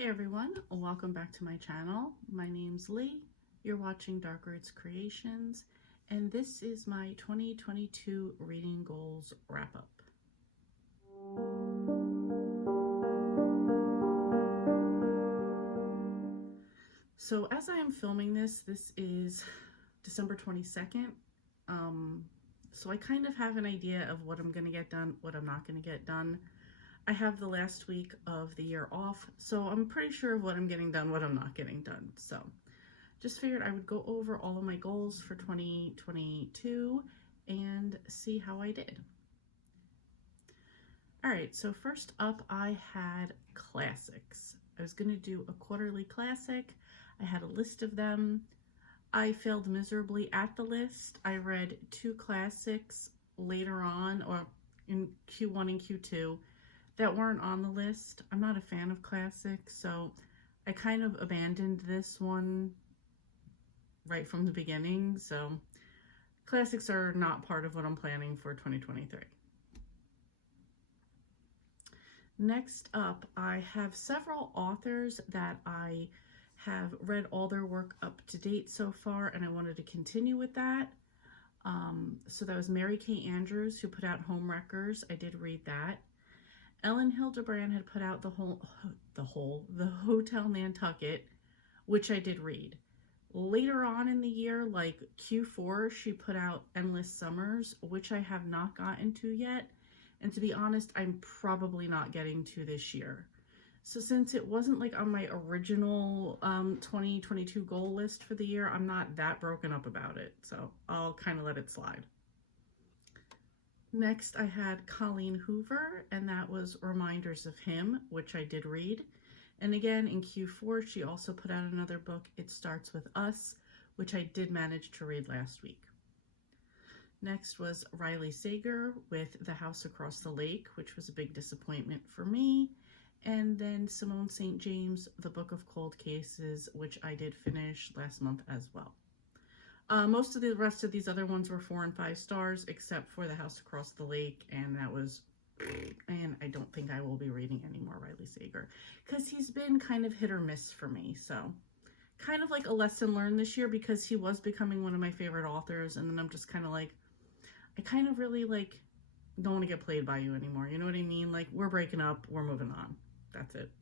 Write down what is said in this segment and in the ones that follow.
Hey everyone, welcome back to my channel. My name's Lee. You're watching Dark Roots Creations, and this is my 2022 reading goals wrap up. So as I am filming this is December 22nd. So I kind of have an idea of what I'm going to get done, what I'm not going to get done. I have the last week of the year off, so I'm pretty sure of what I'm getting done, what I'm not getting done. So just figured I would go over all of my goals for 2022 and see how I did. All right, so first up, I had classics. I was going to do a quarterly classic. I had a list of them. I failed miserably at the list. I read 2 classics later on, or in Q1 and Q2, that weren't on the list. I'm not a fan of classics, so I kind of abandoned this one right from the beginning. So classics are not part of what I'm planning for 2023. Next up, I have several authors that I have read all their work up to date so far, and I wanted to continue with that. So that was Mary Kay Andrews, who put out Homewreckers. I did read that. Ellen Hildebrand had put out the Hotel Nantucket, which I did read. Later on in the year, like Q4, she put out Endless Summers, which I have not gotten to yet. And to be honest, I'm probably not getting to this year. So since it wasn't like on my original 2022 goal list for the year, I'm not that broken up about it. So I'll kind of let it slide. Next, I had Colleen Hoover, and that was Reminders of Him, which I did read. And again, in Q4, she also put out another book, It Starts With Us, which I did manage to read last week. Next was Riley Sager with The House Across the Lake, which was a big disappointment for me. And then Simone St. James, The Book of Cold Cases, which I did finish last month as well. Most of the rest of these other ones were 4 and 5 stars, except for The House Across the Lake, and that was, and I don't think I will be reading any more Riley Sager, because he's been kind of hit or miss for me. So kind of like a lesson learned this year, because he was becoming one of my favorite authors, and then I'm just kind of like, I kind of really like don't want to get played by you anymore. You know what I mean? Like, we're breaking up, we're moving on. That's it.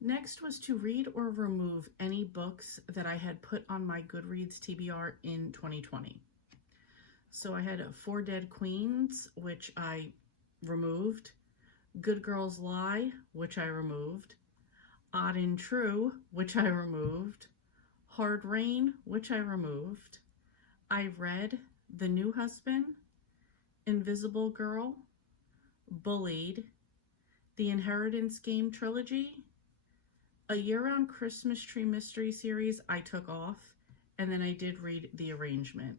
Next was to read or remove any books that I had put on my Goodreads TBR in 2020. So I had 4 Dead Queens, which I removed, Good Girls Lie, which I removed, Odd and True, which I removed, Hard Rain, which I removed. I read The New Husband, Invisible Girl, Bullied, The Inheritance Game Trilogy, A Year-Round Christmas Tree Mystery Series I took off, and then I did read The Arrangement.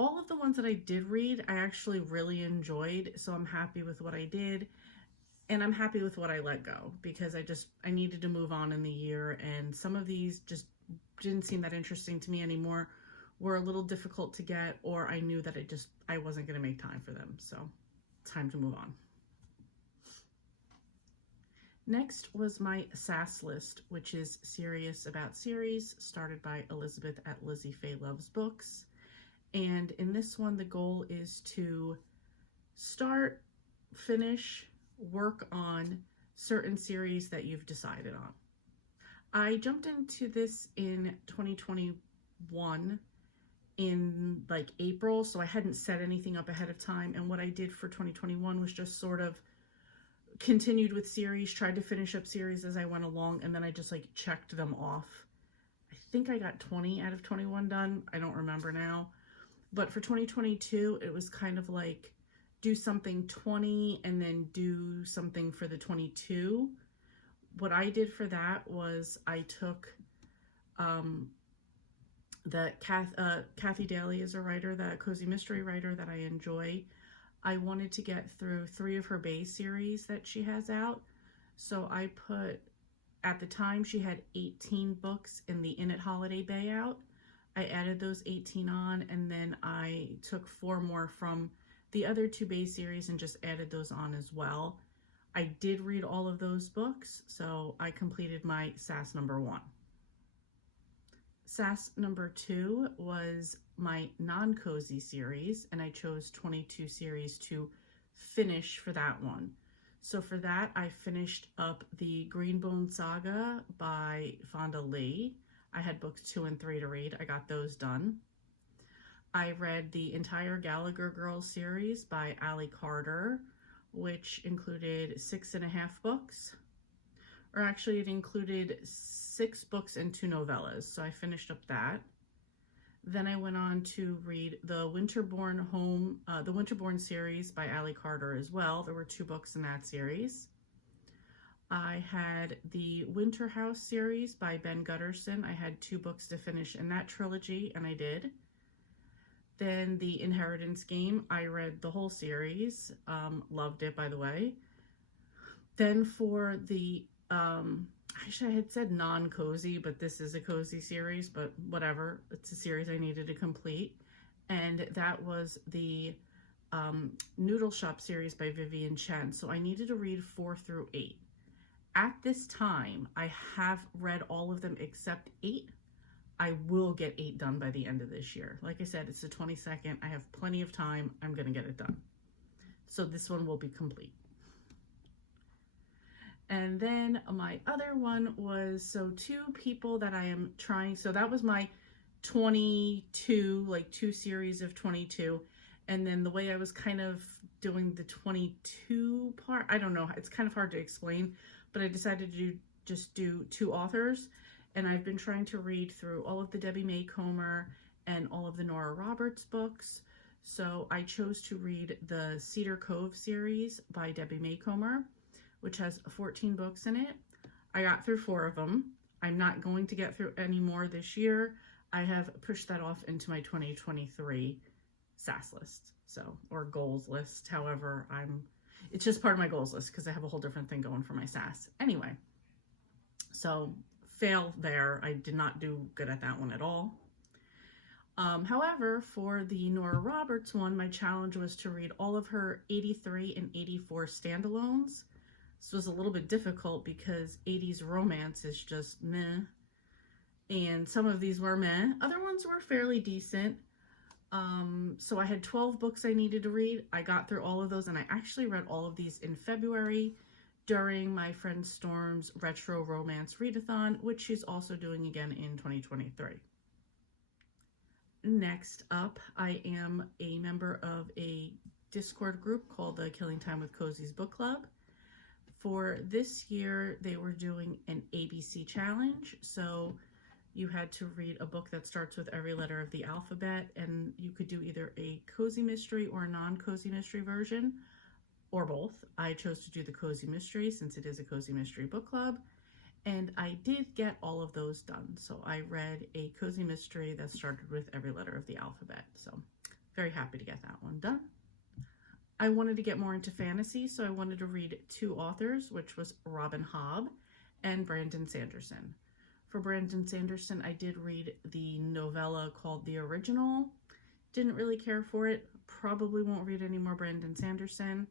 All of the ones that I did read, I actually really enjoyed, so I'm happy with what I did, and I'm happy with what I let go, because I needed to move on in the year, and some of these just didn't seem that interesting to me anymore, were a little difficult to get, or I knew that I wasn't going to make time for them, so time to move on. Next was my SAS list, which is Serious About Series, started by Elizabeth at Lizzie Faye Loves Books. And in this one, the goal is to start, finish, work on certain series that you've decided on. I jumped into this in 2021 in like April, so I hadn't set anything up ahead of time. And what I did for 2021 was just sort of continued with series, tried to finish up series as I went along, and then I just like checked them off. I think I got 20 out of 21 done. I don't remember now. But for 2022, it was kind of like do something 20 and then do something for the 22. What I did for that was I took Kathy Daly is a writer, that cozy mystery writer that I enjoy. I wanted to get through 3 of her Bay series that she has out. So I put, at the time she had 18 books in the In It Holiday Bay out. I added those 18 on, and then I took 4 more from the other 2 Bay series and just added those on as well. I did read all of those books, so I completed my SAS number 1. SAS number 2 was my non-cozy series, and I chose 22 series to finish for that one. So for that, I finished up the Greenbone Saga by Fonda Lee. I had books 2 and 3 to read. I got those done. I read the entire Gallagher Girls series by Ali Carter, which included 6.5 books. Or actually, it included 6 books and 2 novellas, so I finished up that. Then I went on to read the Winterborn series by Ali Carter as well. There were 2 books in that series. I had the Winter House series by Ben Gutterson. I had 2 books to finish in that trilogy, and I did. Then the Inheritance Game, I read the whole series. Loved it, by the way. Then for the, actually I had said non-cozy, but this is a cozy series, but whatever. It's a series I needed to complete. And that was the Noodle Shop series by Vivian Chen. So I needed to read 4 through 8. At this time, I have read all of them except 8. I will get 8 done by the end of this year. Like I said, it's the 22nd. I have plenty of time. I'm going to get it done. So this one will be complete. And then my other one was, so 2 people that I am trying. So that was my 22, like 2 series of 22. And then the way I was kind of doing the 22 part, I don't know. It's kind of hard to explain, but I decided to just do 2 authors. And I've been trying to read through all of the Debbie May Comer and all of the Nora Roberts books. So I chose to read the Cedar Cove series by Debbie May Comer, which has 14 books in it. I got through 4 of them. I'm not going to get through any more this year. I have pushed that off into my 2023 SAS list, so, or goals list, however, it's just part of my goals list because I have a whole different thing going for my SAS. Anyway, so fail there. I did not do good at that one at all. However, for the Nora Roberts one, my challenge was to read all of her 83 and 84 standalones. This was a little bit difficult because 80s romance is just meh. And some of these were meh. Other ones were fairly decent. So I had 12 books I needed to read. I got through all of those, and I actually read all of these in February during my friend Storm's Retro Romance Readathon, which she's also doing again in 2023. Next up, I am a member of a Discord group called the Killing Time with Cozy's Book Club. For this year, they were doing an ABC challenge, so you had to read a book that starts with every letter of the alphabet, and you could do either a cozy mystery or a non-cozy mystery version, or both. I chose to do the cozy mystery since it is a cozy mystery book club, and I did get all of those done. So I read a cozy mystery that started with every letter of the alphabet, so very happy to get that one done. I wanted to get more into fantasy, so I wanted to read 2 authors, which was Robin Hobb and Brandon Sanderson. For Brandon Sanderson, I did read the novella called The Original. Didn't really care for it. Probably won't read any more Brandon Sanderson.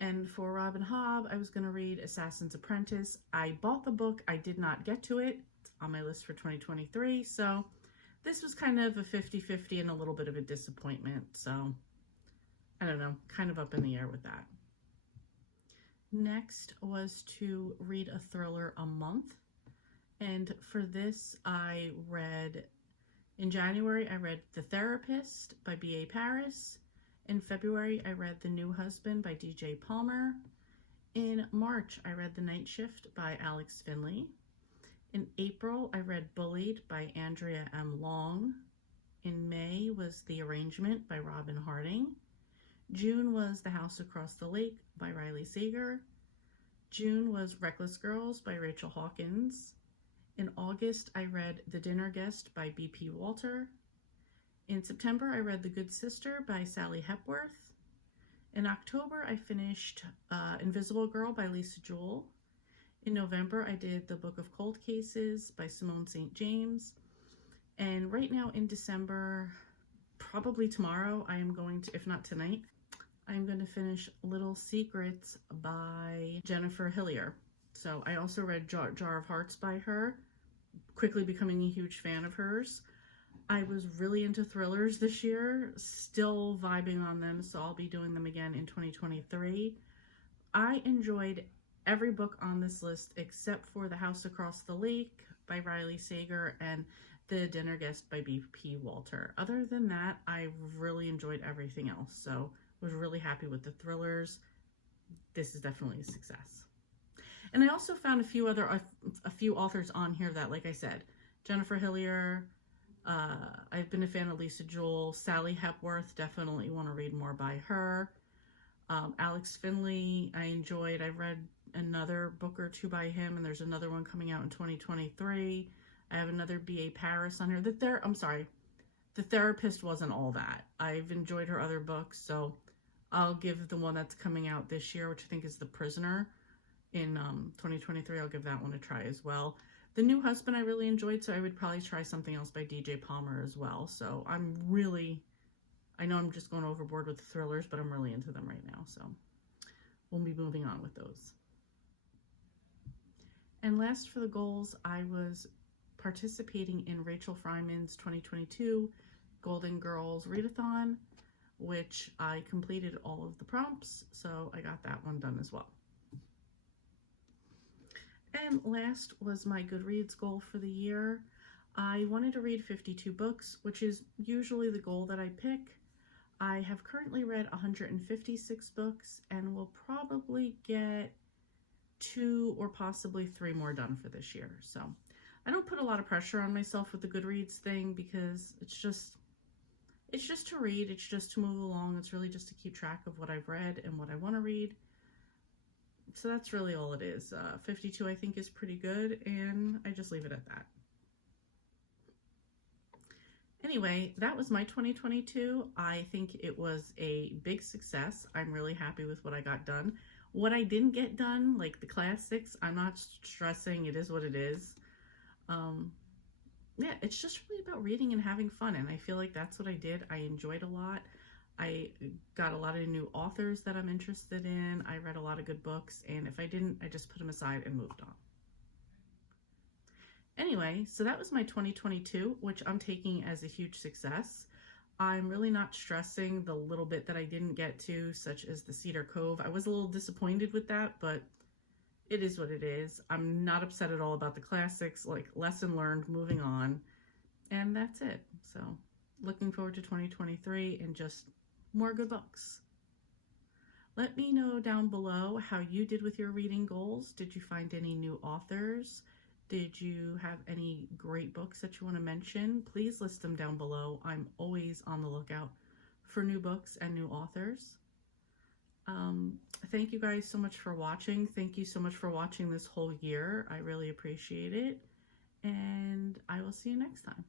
And for Robin Hobb, I was going to read Assassin's Apprentice. I bought the book. I did not get to it. It's on my list for 2023. So this was kind of a 50-50 and a little bit of a disappointment. So I don't know, kind of up in the air with that. Next was to read a thriller a month. And for this, in January, I read The Therapist by B.A. Paris. In February, I read The New Husband by D.J. Palmer. In March, I read The Night Shift by Alex Finley. In April, I read Bullied by Andrea M. Long. In May was The Arrangement by Robin Harding. June was The House Across the Lake by Riley Sager. June was Reckless Girls by Rachel Hawkins. In August, I read The Dinner Guest by B.P. Walter. In September, I read The Good Sister by Sally Hepworth. In October, I finished Invisible Girl by Lisa Jewell. In November, I did The Book of Cold Cases by Simone St. James. And right now in December, probably tomorrow, I am going to, if not tonight, I'm going to finish Little Secrets by Jennifer Hillier. So I also read Jar of Hearts by her, quickly becoming a huge fan of hers. I was really into thrillers this year, still vibing on them, so I'll be doing them again in 2023. I enjoyed every book on this list except for The House Across the Lake by Riley Sager and The Dinner Guest by B.P. Walter. Other than that, I really enjoyed everything else, so was really happy with the thrillers. This is definitely a success. And I also found a few authors on here that, like I said, Jennifer Hillier, I've been a fan of Lisa Jewell, Sally Hepworth, definitely want to read more by her. Alex Finley, I enjoyed. I read another book or two by him, and there's another one coming out in 2023. I have another B.A. Paris on here. The Therapist wasn't all that. I've enjoyed her other books, so I'll give the one that's coming out this year, which I think is The Prisoner, in 2023. I'll give that one a try as well. The New Husband I really enjoyed, so I would probably try something else by DJ Palmer as well. So I know I'm just going overboard with the thrillers, but I'm really into them right now. So we'll be moving on with those. And last for the goals, I was participating in Rachel Fryman's 2022 Golden Girls Readathon, which I completed all of the prompts, so I got that one done as well. And last was my Goodreads goal for the year. I wanted to read 52 books, which is usually the goal that I pick. I have currently read 156 books and will probably get 2 or possibly 3 more done for this year. So I don't put a lot of pressure on myself with the Goodreads thing because it's just to read, it's just to move along. It's really just to keep track of what I've read and what I want to read. So that's really all it is. 52 I think is pretty good, and I just leave it at that. Anyway, that was my 2022. I think it was a big success. I'm really happy with what I got done. What I didn't get done, like the classics, I'm not stressing. It is what it is. Yeah, it's just really about reading and having fun, and I feel like that's what I did. I enjoyed a lot. I got a lot of new authors that I'm interested in. I read a lot of good books, and if I didn't, I just put them aside and moved on. Anyway, so that was my 2022, which I'm taking as a huge success. I'm really not stressing the little bit that I didn't get to, such as the Cedar Cove. I was a little disappointed with that, but it is what it is. I'm not upset at all about the classics, like lesson learned, moving on, and that's it. So looking forward to 2023 and just more good books. Let me know down below how you did with your reading goals. Did you find any new authors? Did you have any great books that you want to mention? Please list them down below. I'm always on the lookout for new books and new authors. Thank you guys so much for watching. Thank you so much for watching this whole year. I really appreciate it. And I will see you next time.